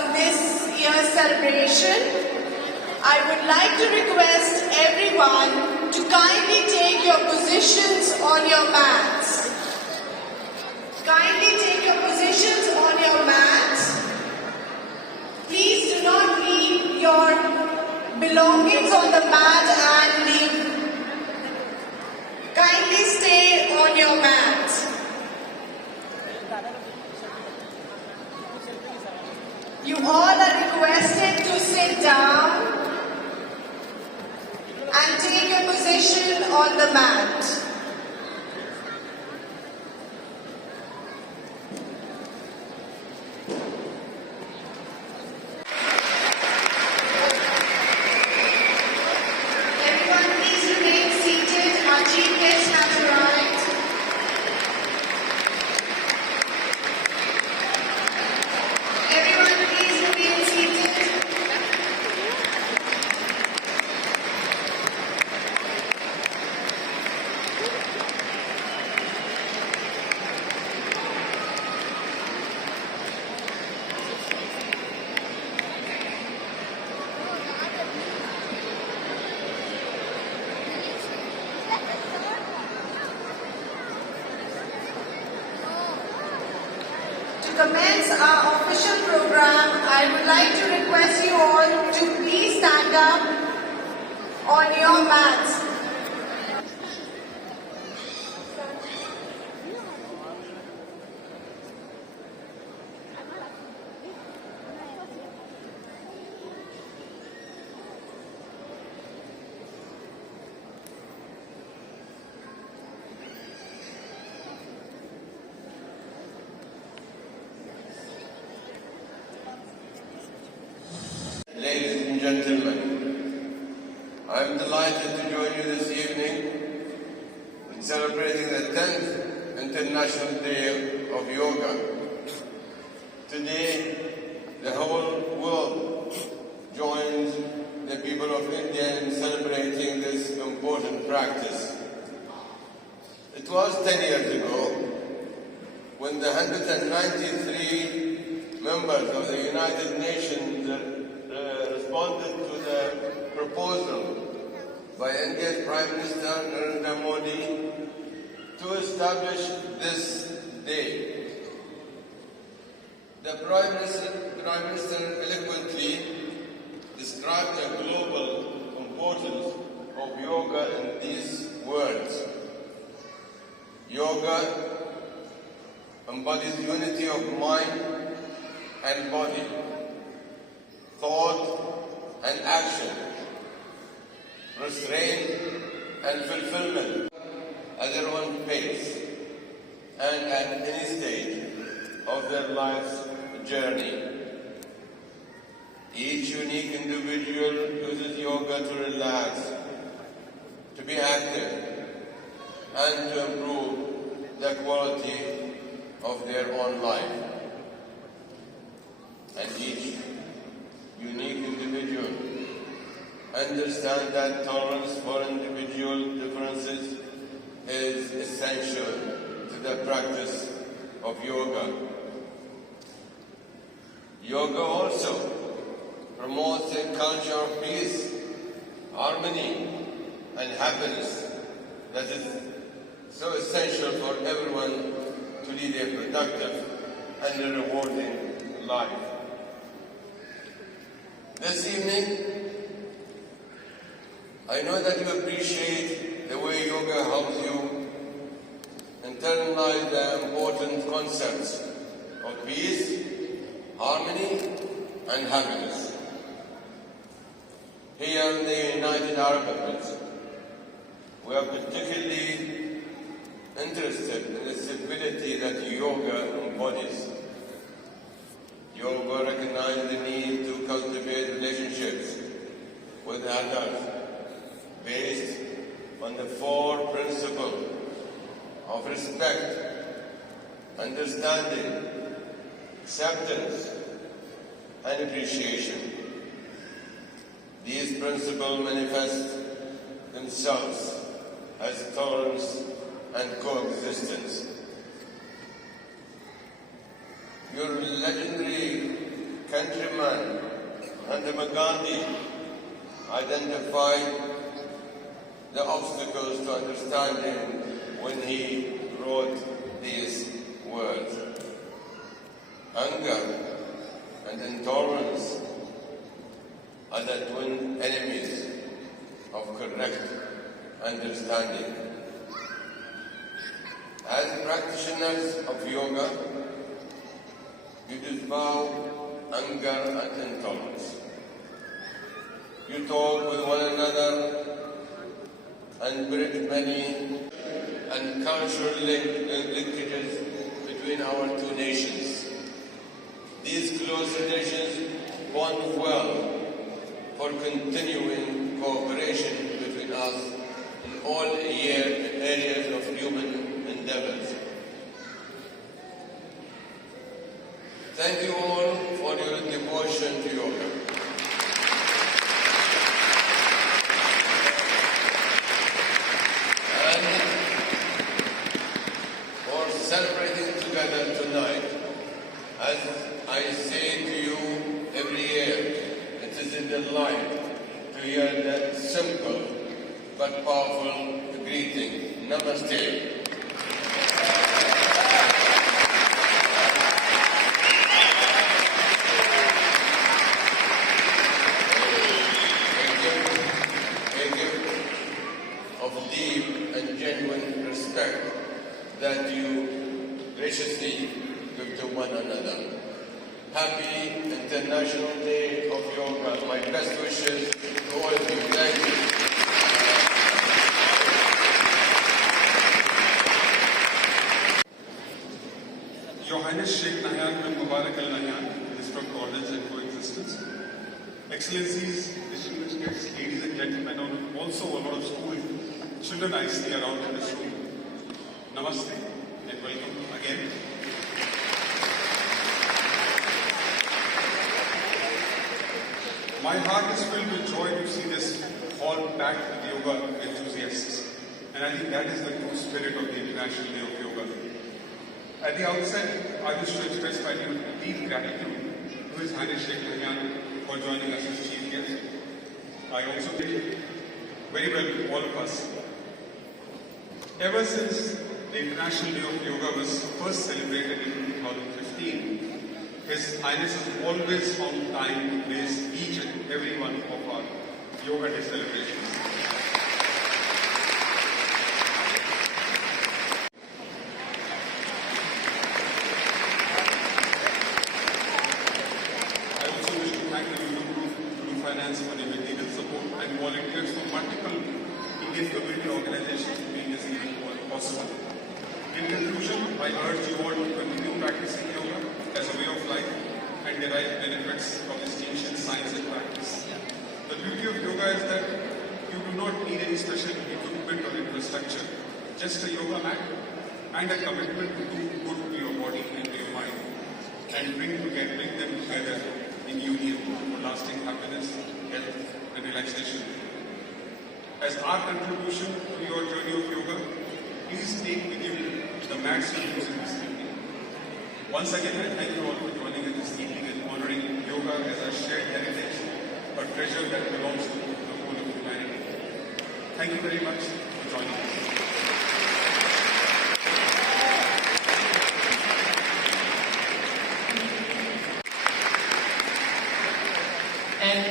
on this year's celebration, I would like to request everyone to kindly take your positions on your mats. Kindly take your positions on your mats. Please do not leave your belongings on the mat and leave. Kindly stay on your mat. You all are requested to sit down and take your position on the mat. Everyone please remain seated. Our chief guest has arrived. Everyone please remain seated. To commence our official program, I would like to request you all to please stand up on your mats. Ladies and gentlemen, I am delighted to join you this evening in celebrating the 10th International Day of Yoga. Today, the whole world joins the people of India in celebrating this important practice. It was 10 years ago when the 193 members of the United Nations responded to the proposal by India's Prime Minister Narendra Modi to establish this day. The Prime Minister eloquently described the global importance of yoga in these words. Yoga embodies unity of mind and body, thought and action, restraint and fulfillment at their own pace and at any stage of their life's journey. Each unique individual uses yoga to relax, to be active, and to improve the quality of their own life. And each unique individual understand that tolerance for individual differences is essential to the practice of yoga. Yoga also promotes a culture of peace, harmony, and happiness that is so essential for everyone to lead a productive and a rewarding life. This evening, I know that you appreciate the way yoga helps you internalize the important concepts of peace, harmony, and happiness. Here in the United Arab Emirates, we are particularly interested in the stability that yoga embodies. Yoga recognizes the need to cultivate relationships with others based on the four principles of respect, understanding, acceptance, and appreciation. These principles manifest themselves as tolerance and coexistence. Your legendary countryman Mahatma Gandhi identified the obstacles to understanding when he wrote these words. Anger and intolerance are the twin enemies of correct understanding. As practitioners of yoga, you disavow anger and intolerance. You talk with one another and bridge many and cultural linkages between our two nations. These close relations bond well for continuing cooperation between us in all areas of human endeavors. Thank you all for your devotion to yoga. And for celebrating together tonight. As I say to you every year, it is a delight to hear that simple but powerful greeting. Namaste. A gift of deep and genuine respect that you graciously give to one another. Happy International Day of Yoga. My best wishes to all of you. Thank you. Your Highness Sheikh Nahyan bin Mubarak Al Nahyan, Minister of Tolerance and Coexistence, Excellencies, distinguished guests, ladies and gentlemen, and also a lot of school children I see around in this room. Namaste and welcome again. My heart is filled with joy to see this hall packed with yoga enthusiasts, and I think that is the true spirit of the International Day of Yoga. At the outset, I wish to express my deep gratitude to His Highness Sheikh Nahyan for joining us as chief guest. I also think very well all of us. Ever since the International Day of Yoga was first celebrated in 2015, His Highness has always found time to place each and every one of our Yoga Day celebrations. I also wish to thank the Lulu Group, Lulu Finance for the material support and volunteers from multiple Indian community organizations to make this event possible. In conclusion, I urge you all to continue practicing yoga as a way of life and derive benefits from its ancient science and practice. The beauty of yoga is that you do not need any special equipment or infrastructure, just a yoga mat and a commitment to do good to your body and to your mind and bring them together in union for lasting happiness, health and relaxation. As our contribution to your journey of yoga, please take with you the mats you use in this evening. Once again, I thank you all for joining us this evening and honoring yoga as a shared heritage, a treasure that belongs to the whole of humanity. Thank you very much for joining us. And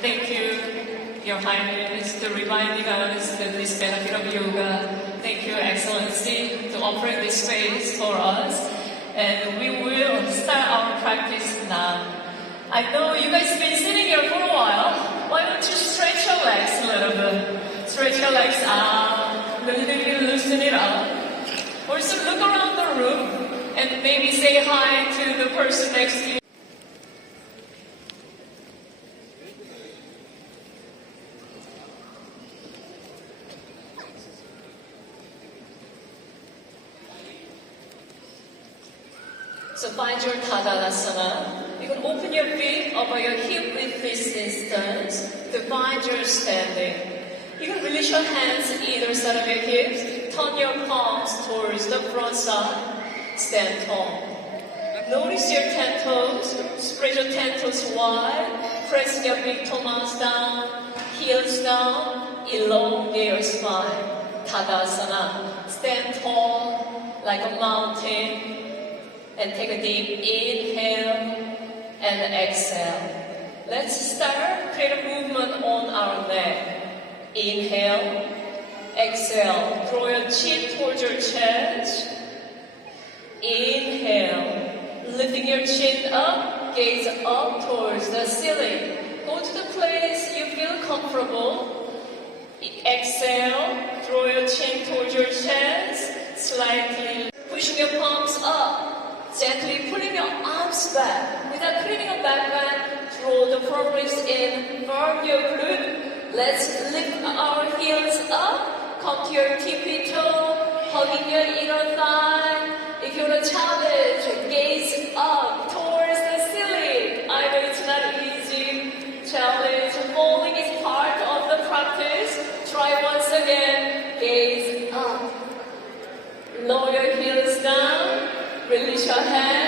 thank you, Your Highness, to reminding us of this benefit of yoga. Thank you, Excellency, to offering this space for us. And we will start our practice now. I know you guys have been sitting here for a while. Why don't you stretch your legs a little bit? Stretch your legs out, a little bit, loosen it up. Also look around the room and maybe say hi to the person next to you. So find your Tadasana. You can open your feet over your hip width distance to find your standing. You can release your hands either side of your hips. Turn your palms towards the front side. Stand tall. Notice your 10 toes. Spread your 10 toes wide. Press your big toes down. Heels down. Elongate your spine. Tadasana. Stand tall like a mountain. And take a deep inhale and exhale. Let's start. Create a movement on our neck. Inhale. Exhale. Draw your chin towards your chest. Inhale. Lifting your chin up, gaze up towards the ceiling. Go to the place you feel comfortable. Exhale, draw your chin towards your chest, slightly pushing your palms up, gently pulling your arms back. Without creating a back bend, draw the forearms in, firm your glute. Let's lift our heels up, come to your tippy toe, hugging your inner thigh. If you're a challenge, gaze up towards the ceiling. I know it's not easy. Challenge, falling is part of the practice. Try once again. Gaze up. Lower your heels down. Release your hands.